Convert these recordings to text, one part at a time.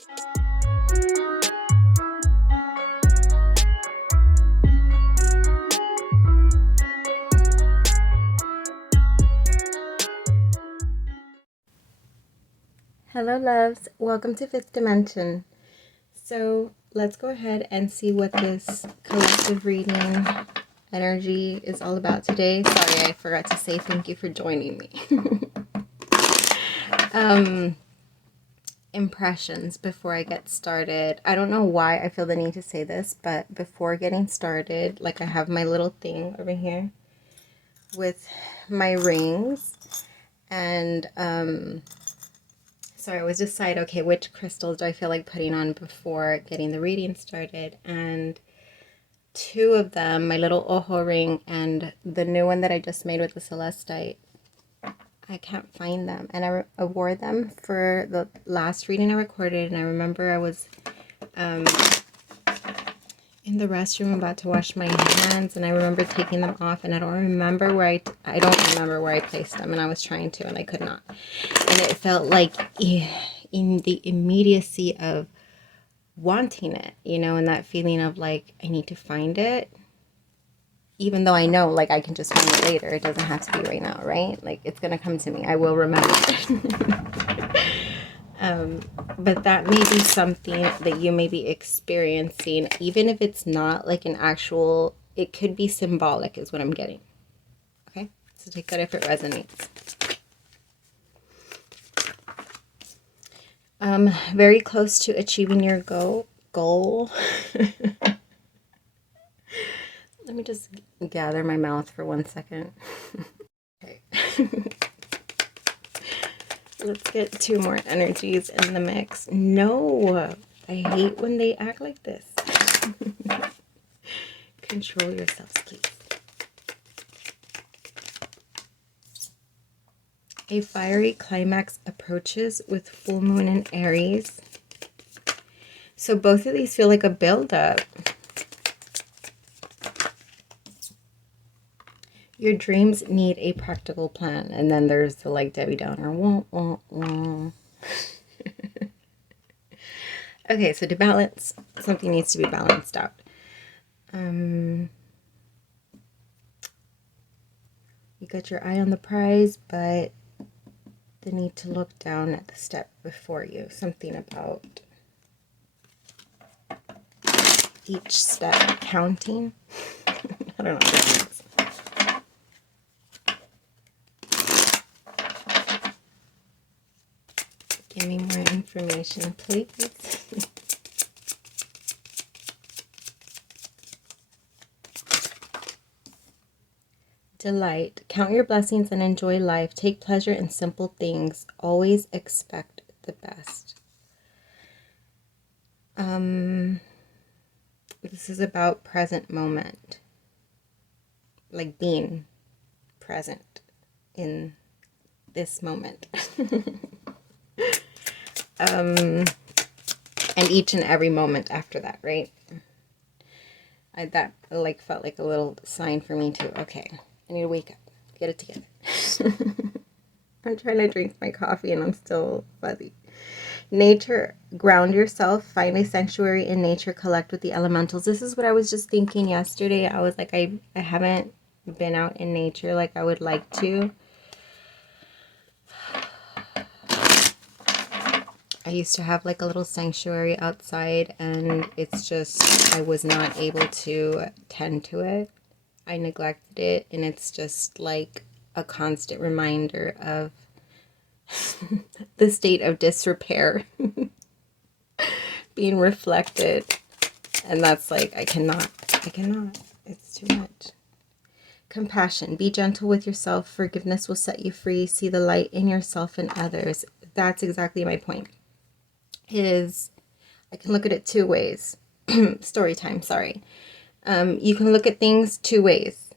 Hello loves, welcome to Fifth Dimension. So let's go ahead and see what this collective reading energy is all about today. Sorry, I forgot to say thank you for joining me. Impressions before I get started. I don't know why I feel the need to say this, but before getting started, like I have my little thing over here with my rings, and so I always decide, okay, which crystals do I feel like putting on before getting the reading started, and two of them, my little ojo ring and the new one that I just made with the celestite, I can't find them, and I wore them for the last reading I recorded, and I remember I was in the restroom about to wash my hands, and I remember taking them off, and I don't remember where I don't remember where I placed them, and I was trying to and I could not, and it felt like in the immediacy of wanting it, you know, and that feeling of like I need to find it, even though I know like I can just find it later, it doesn't have to be right now, right? Like it's gonna come to me, I will remember. But that may be something that you may be experiencing, even if it's not like an actual, it could be symbolic is what I'm getting. Okay, so take that if it resonates. Very close to achieving your goal. Let me just gather my mouth for 1 second. Okay. Let's get two more energies in the mix. No, I hate when they act like this. Control yourselves, please. A fiery climax approaches with full moon in Aries. So both of these feel like a build-up. Your dreams need a practical plan. And then there's the like Debbie Downer. Wah, wah, wah. Okay, so to balance, something needs to be balanced out. You got your eye on the prize, but the need to look down at the step before you. Something about each step counting. I don't know what that means. Give me more information, please. Delight. Count your blessings and enjoy life. Take pleasure in simple things. Always expect the best. This is about present moment. Like being present in this moment. And each and every moment after that, right? That like felt like a little sign for me too. Okay, I need to wake up, get it together. I'm trying to drink my coffee and I'm still fuzzy. Nature, ground yourself, find a sanctuary in nature, collect with the elementals. This is what I was just thinking yesterday. I was like, I haven't been out in nature like I would like to. I used to have like a little sanctuary outside, and it's just, I was not able to tend to it. I neglected it, and it's just like a constant reminder of the state of disrepair being reflected. And that's like, I cannot, it's too much. Compassion, be gentle with yourself. Forgiveness will set you free. See the light in yourself and others. That's exactly my point. Is I can look at it two ways. Story time, sorry. You can look at things two ways.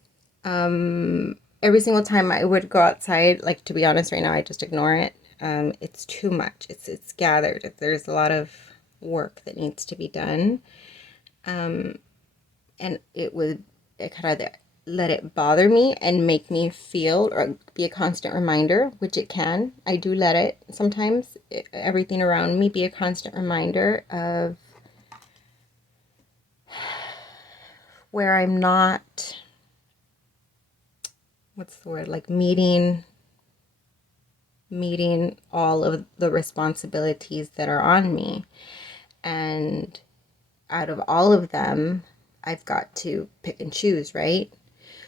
Every single time I would go outside, like, to be honest, right now I just ignore it. It's too much. It's gathered. There's a lot of work that needs to be done. And it could either let it bother me and make me feel or be a constant reminder, which it can. I do let it sometimes, everything around me, be a constant reminder of where I'm not, what's the word, like meeting all of the responsibilities that are on me. And out of all of them, I've got to pick and choose, right?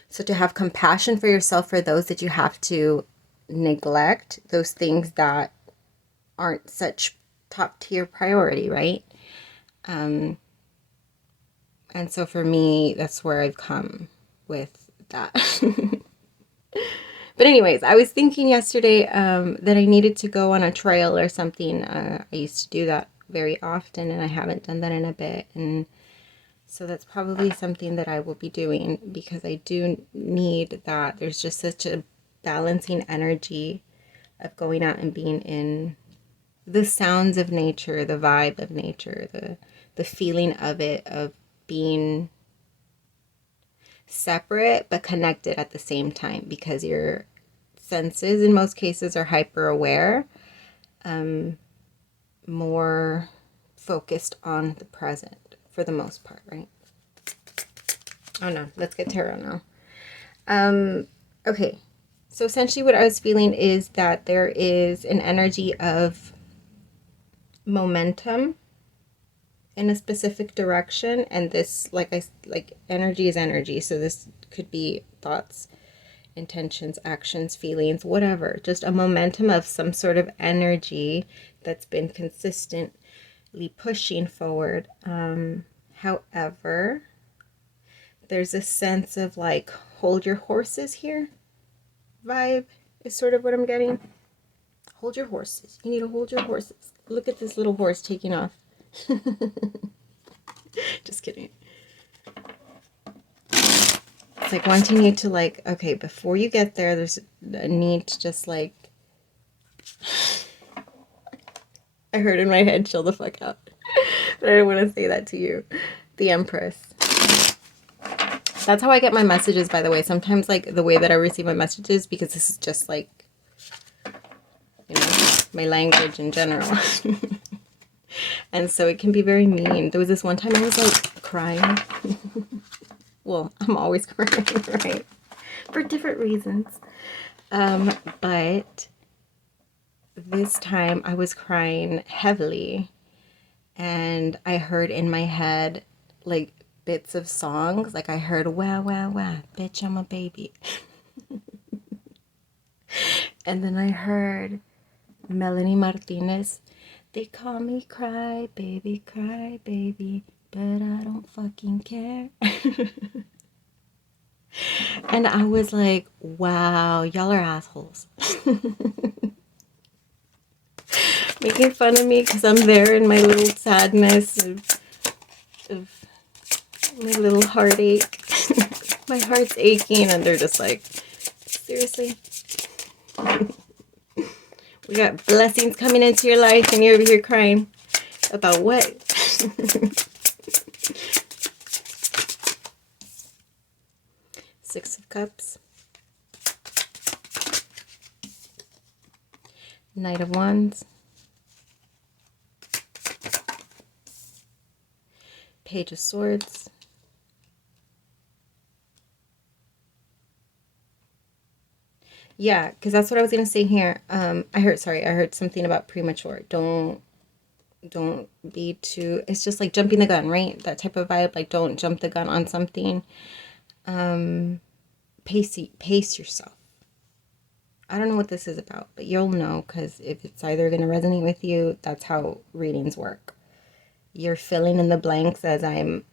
So to have compassion for yourself for those that you have to neglect, those things that aren't such top tier priority, right? And so for me, that's where I've come with that. But anyways, I was thinking yesterday that I needed to go on a trail or something. I used to do that very often, and I haven't done that in a bit. And so that's probably something that I will be doing, because I do need that. There's just such a balancing energy of going out and being in the sounds of nature, the vibe of nature, the feeling of it, of being separate but connected at the same time, because your senses in most cases are hyper aware, more focused on the present for the most part, right? Oh no, let's get tarot now. Okay, so essentially what I was feeling is that there is an energy of momentum in a specific direction, and this, like energy is energy, so this could be thoughts, intentions, actions, feelings, whatever, just a momentum of some sort of energy that's been consistently pushing forward. However, there's a sense of like, hold your horses here vibe is sort of what I'm getting. Hold your horses. You need to hold your horses. Look at this little horse taking off. Just kidding. It's like wanting you to, like, okay, before you get there, there's a need to just like, I heard in my head, chill the fuck out. But I don't want to say that to you. The Empress. That's how I get my messages, by the way. Sometimes, like, the way that I receive my messages, because this is just like, you know, my language in general. And so it can be very mean. There was this one time I was like crying. Well, I'm always crying, right? For different reasons. But this time I was crying heavily, and I heard in my head like bits of songs. Like I heard, wow, wow, wow, bitch, I'm a baby. And then I heard Melanie Martinez, they call me cry baby, but I don't fucking care. And I was like, wow, y'all are assholes. Making fun of me because I'm there in my little sadness of my little heartache. My heart's aching, and they're just like, seriously? We got blessings coming into your life, and you're over here crying about what? Six of Cups. Knight of Wands. Page of Swords. Yeah, because that's what I was going to say here. I heard something about premature. Don't be too, it's just like jumping the gun, right? That type of vibe. Like, don't jump the gun on something. Pace yourself. I don't know what this is about, but you'll know, because if it's either going to resonate with you, that's how readings work. You're filling in the blanks as I'm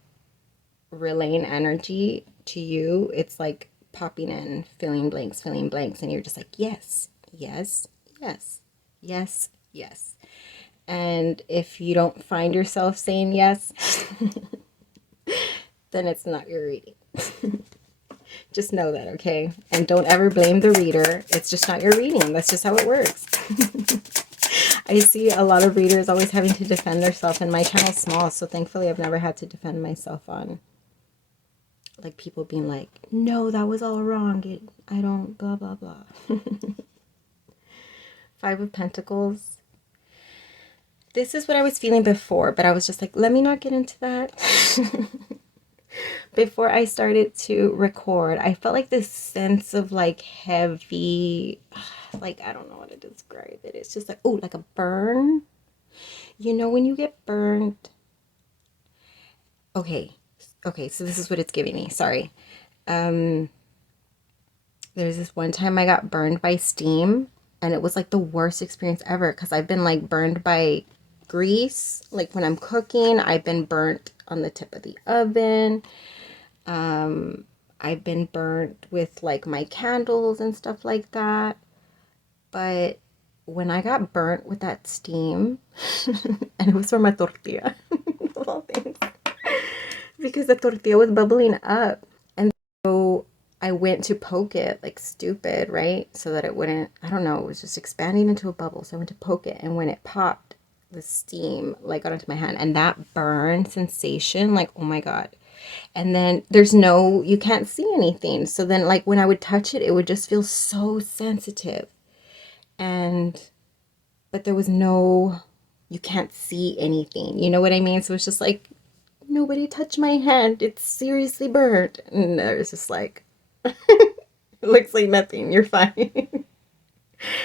relaying energy to you. It's like popping in, filling blanks, and you're just like, yes, yes, yes, yes, yes. And if you don't find yourself saying yes, then it's not your reading. Just know that, okay? And don't ever blame the reader. It's just not your reading. That's just how it works. I see a lot of readers always having to defend themselves, and my channel's small, so thankfully I've never had to defend myself on like people being like, no, that was all wrong. I don't, blah, blah, blah. Five of Pentacles. This is what I was feeling before, but I was just like, let me not get into that. Before I started to record, I felt like this sense of like heavy, like, I don't know how to describe it. It's just like, oh, like a burn. You know, when you get burned. Okay, so this is what it's giving me. Sorry. There's this one time I got burned by steam, and it was like the worst experience ever, because I've been like burned by grease. Like when I'm cooking, I've been burnt on the tip of the oven. I've been burnt with like my candles and stuff like that. But when I got burnt with that steam, and it was from a tortilla, of all things, because the tortilla was bubbling up. And so I went to poke it like stupid, right? So that it wouldn't, I don't know, it was just expanding into a bubble. So I went to poke it, and when it popped, the steam like got into my hand, and that burn sensation, like, oh my God. And then there's no, you can't see anything. So then like when I would touch it, it would just feel so sensitive. But there was no, you can't see anything. You know what I mean? So it's just like, nobody touch my hand. It's seriously burnt. And there's just like, it looks like nothing. You're fine.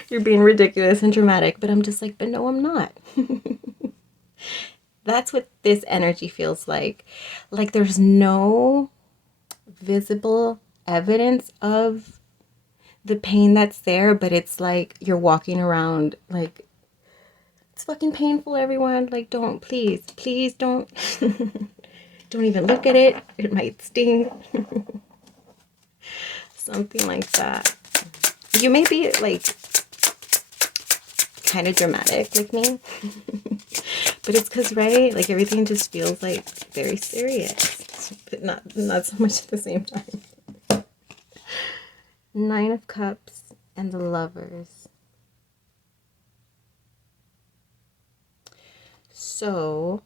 You're being ridiculous and dramatic. But I'm just like, but no, I'm not. That's what this energy feels like. Like there's no visible evidence of the pain that's there, but it's like you're walking around like, it's fucking painful, everyone. Like, don't, please don't, don't even look at it. It might sting. Something like that. You may be like kind of dramatic like me. But it's because, right, like everything just feels like very serious, but not so much at the same time. Nine of Cups and the Lovers. So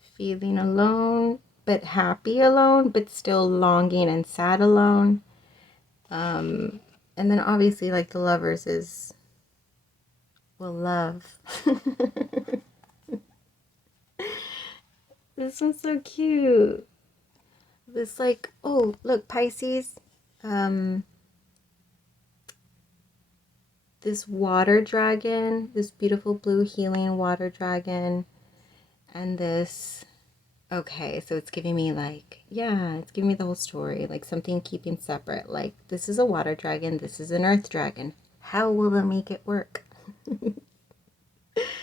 feeling alone, but happy alone, but still longing and sad alone. And then obviously like the Lovers is, well, love. This one's so cute. This like, oh, look, Pisces. This water dragon, this beautiful blue healing water dragon, and this, okay, so it's giving me like, yeah, it's giving me the whole story, like something keeping separate. Like, this is a water dragon, this is an earth dragon. How will they make it work? It's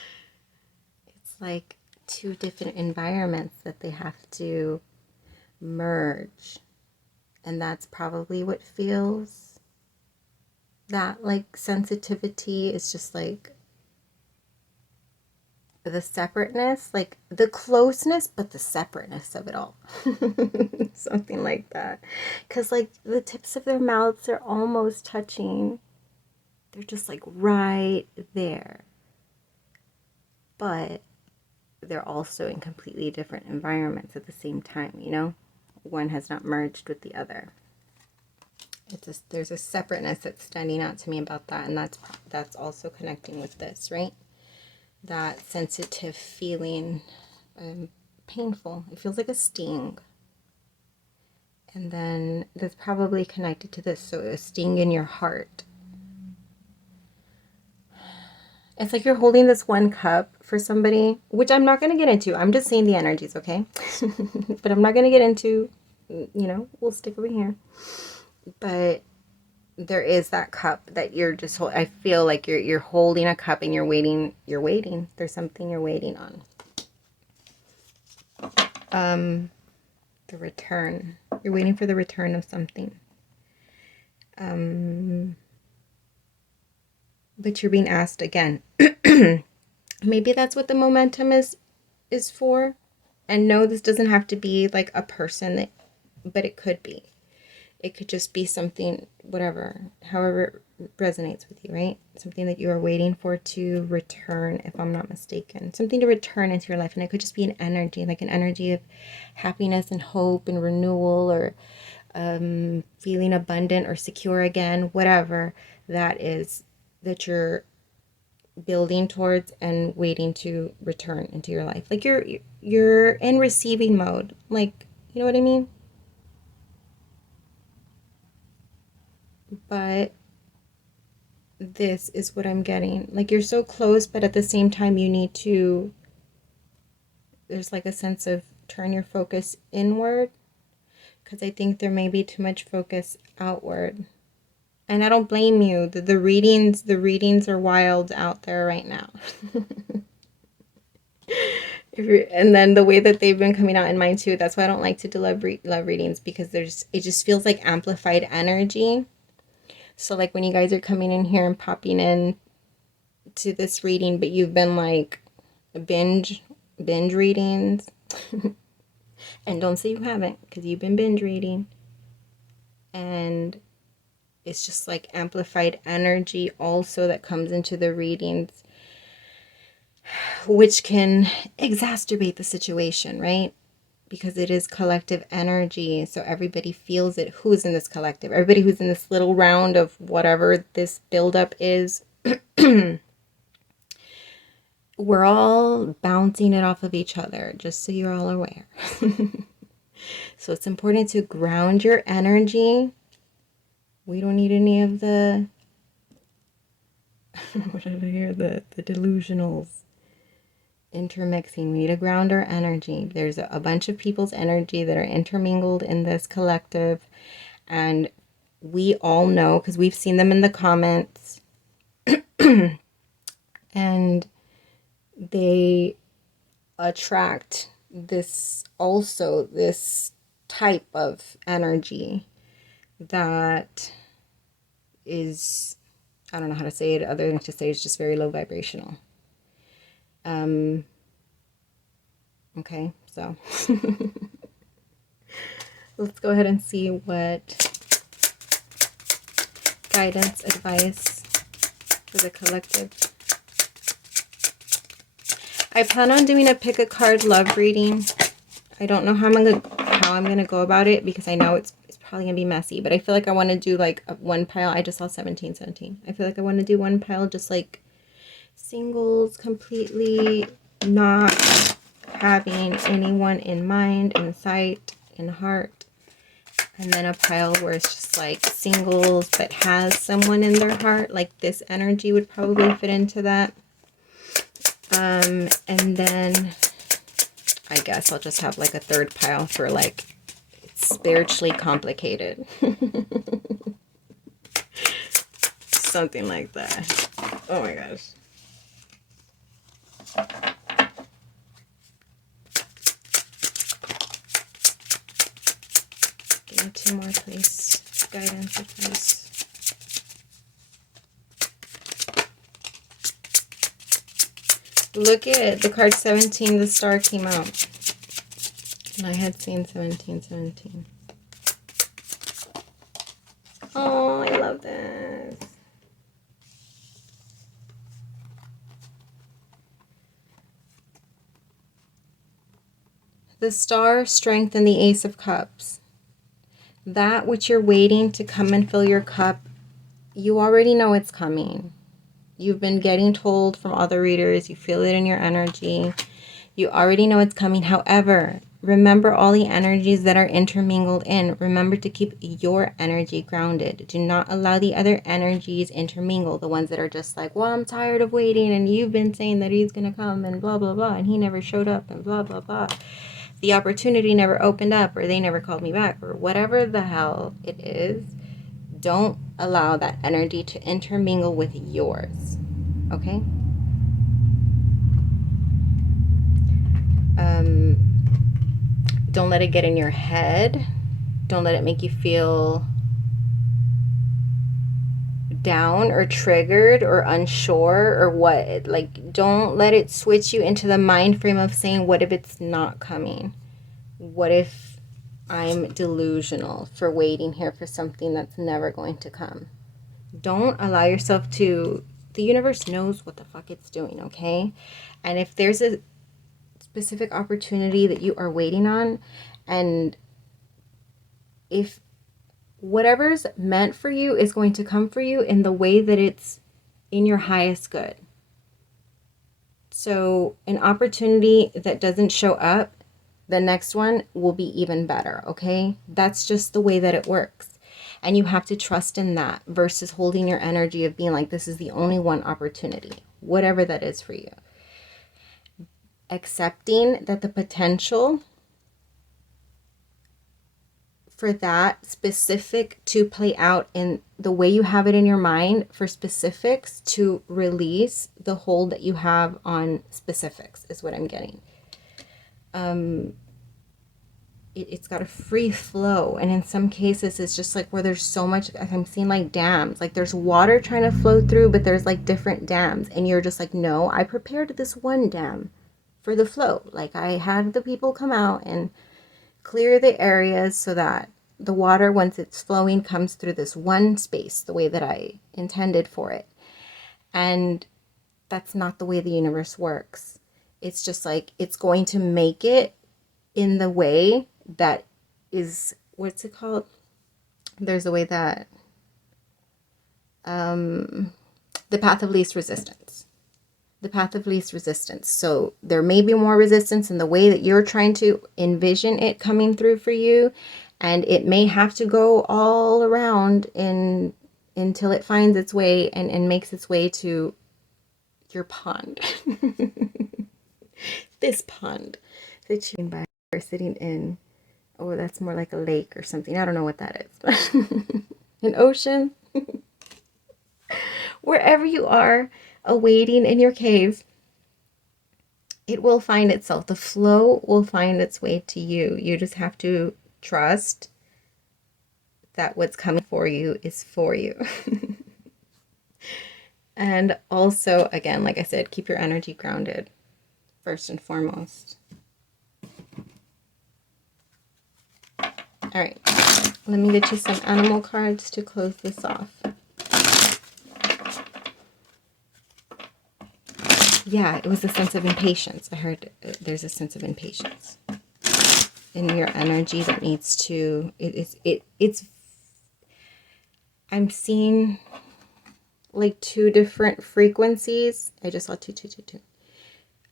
like two different environments that they have to merge. And that's probably what feels that like sensitivity. Is just like the separateness, like the closeness, but the separateness of it all. Something like that. Because like the tips of their mouths are almost touching. They're just like right there. But they're also in completely different environments at the same time, you know? One has not merged with the other. It's just, there's a separateness that's standing out to me about that, and that's also connecting with this, right? That sensitive feeling, painful. It feels like a sting. And then that's probably connected to this, so a sting in your heart. It's like you're holding this one cup for somebody, which I'm not going to get into. I'm just saying the energies, okay? But I'm not going to get into, you know, we'll stick over here. But there is that cup that you're just I feel like you're holding a cup and you're waiting. There's something you're waiting on. The return. You're waiting for the return of something. But you're being asked again. Maybe that's what the momentum is for. And no, this doesn't have to be like a person, but it could be. It could just be something, whatever, however resonates with you, right? Something that you are waiting for to return, if I'm not mistaken. Something to return into your life. And it could just be an energy, like an energy of happiness and hope and renewal, or feeling abundant or secure again, whatever that is that you're building towards and waiting to return into your life. Like you're in receiving mode. Like, you know what I mean? But this is what I'm getting. Like, you're so close, but at the same time you need to, there's like a sense of turn your focus inward, because I think there may be too much focus outward. And I don't blame you. The readings are wild out there right now. And then the way that they've been coming out in mine too, that's why I don't like to do love readings, because it just feels like amplified energy. So like when you guys are coming in here and popping in to this reading, but you've been like binge readings, and don't say you haven't, because you've been binge reading, and it's just like amplified energy also that comes into the readings, which can exacerbate the situation, right? Because it is collective energy, so everybody feels it. Who's in this collective? Everybody who's in this little round of whatever this buildup is. We're all bouncing it off of each other, just so you're all aware. So it's important to ground your energy. We don't need any of the what did I hear? The delusionals intermixing. We need to ground our energy. There's a bunch of people's energy that are intermingled in this collective, and we all know, because we've seen them in the comments, and they attract this type of energy that is, I don't know how to say it other than to say it's just very low vibrational. Okay, so let's go ahead and see what guidance, advice for the collective. I plan on doing a pick a card love reading. I don't know how I'm gonna go about it, because I know it's probably gonna be messy, but I feel like I want to do like one pile. I just saw 1717. I feel like I want to do one pile just like singles, completely not having anyone in mind, in sight, in heart, and then a pile where it's just like singles but has someone in their heart. Like this energy would probably fit into that. And then I guess I'll just have like a third pile for like spiritually complicated. Something like that. Oh my gosh. Give me two more, please. Guidance, advice. Look at the card 17, the star came out. And I had seen 1717. Oh, I love this. The star, strength, and the Ace of Cups. That which you're waiting to come and fill your cup, you already know it's coming. You've been getting told from other readers. You feel it in your energy. You already know it's coming. However, remember all the energies that are intermingled in. Remember to keep your energy grounded. Do not allow the other energies intermingle. The ones that are just like, well, I'm tired of waiting, and you've been saying that he's going to come and blah, blah, blah, and he never showed up and blah, blah, blah. The opportunity never opened up, or they never called me back, or whatever the hell it is. Don't allow that energy to intermingle with yours. Okay? Don't let it get in your head. Don't let it make you feel down or triggered or unsure or what. Like, don't let it switch you into the mind frame of saying, what if it's not coming? What if I'm delusional for waiting here for something that's never going to come? Don't allow yourself to, the universe knows what the fuck it's doing, okay? And if there's a specific opportunity that you are waiting on, and if whatever's meant for you is going to come for you in the way that it's in your highest good. So an opportunity that doesn't show up, the next one will be even better, okay? That's just the way that it works. And you have to trust in that versus holding your energy of being like, this is the only one opportunity, whatever that is for you. Accepting that the potential for that specific to play out in the way you have it in your mind for specifics to release the hold that you have on specifics is what I'm getting. It's got a free flow, and in some cases it's just like where there's so much, I'm seeing like dams, like there's water trying to flow through, but there's like different dams, and you're just like, no, I prepared this one dam for the flow. Like I had the people come out and clear the areas so that the water, once it's flowing, comes through this one space the way that I intended for it. And that's not the way the universe works. It's just like it's going to make it in the way that is, what's it called? There's a way that the path of least resistance. The path of least resistance. So there may be more resistance in the way that you're trying to envision it coming through for you, and it may have to go all around until it finds its way and makes its way to your pond. This pond that you by are sitting in. Oh, that's more like a lake or something. I don't know what that is. An ocean. Wherever you are, awaiting in your cave, it will find itself. The flow will find its way to you. You just have to trust that what's coming for you is for you. And also, again, like I said, keep your energy grounded first and foremost. All right, let me get you some animal cards to close this off. Yeah, it was a sense of impatience. I heard there's a sense of impatience in your energy that needs to, it's, I'm seeing like two different frequencies. I just saw two.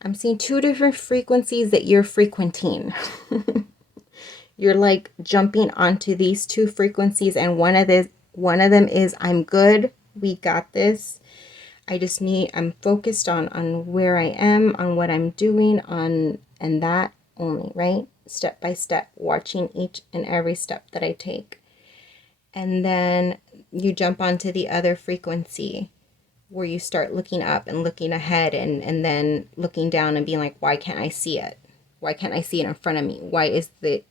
I'm seeing two different frequencies that you're frequenting. You're like jumping onto these two frequencies, and one of them is, I'm good, we got this. I'm focused on where I am, on what I'm doing, and that only, right? Step by step, watching each and every step that I take. And then you jump onto the other frequency where you start looking up and looking ahead, and then looking down and being like, why can't I see it? Why can't I see it in front of me? Why is it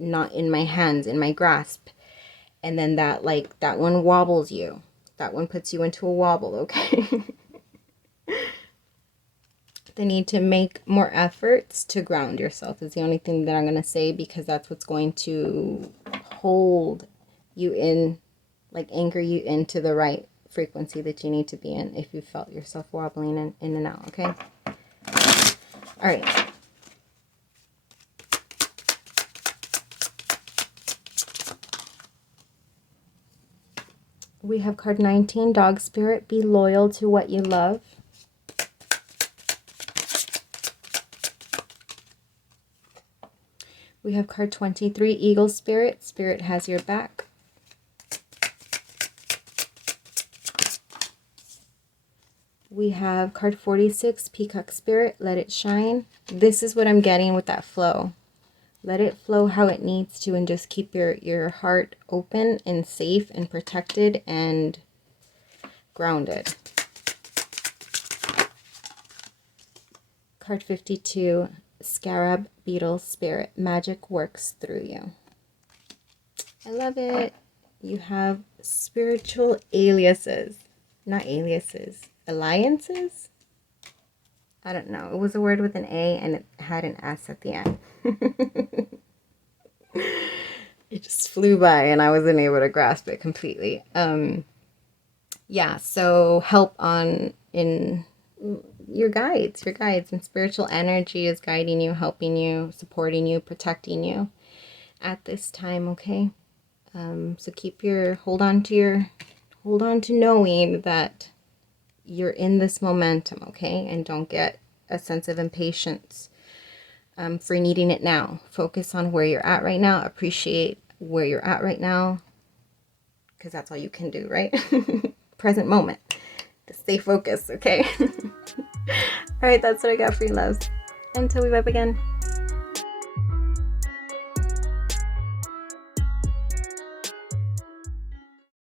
not in my hands, in my grasp? And then that one wobbles you. That one puts you into a wobble, okay? The need to make more efforts to ground yourself is the only thing that I'm going to say, because that's what's going to hold you in, like anchor you into the right frequency that you need to be in if you felt yourself wobbling in and out, okay? All right. We have card 19, Dog Spirit. Be loyal to what you love. We have card 23, Eagle Spirit. Spirit has your back. We have card 46, Peacock Spirit. Let it shine. This is what I'm getting with that flow. Let it flow how it needs to, and just keep your heart open and safe and protected and grounded. Card 52, Scarab Beetle Spirit. Magic works through you. I love it. You have spiritual aliases. Not aliases. Alliances? I don't know. It was a word with an A and it had an S at the end. It just flew by and I wasn't able to grasp it completely. yeah, so help in your guides and spiritual energy is guiding you, helping you, supporting you, protecting you at this time, okay? So hold on to knowing that you're in this momentum, okay? And don't get a sense of impatience for needing it now. Focus on where you're at right now. Appreciate where you're at right now, because that's all you can do, right? Present moment. Just stay focused, okay? All right, that's what I got for you, loves. Until we vibe again.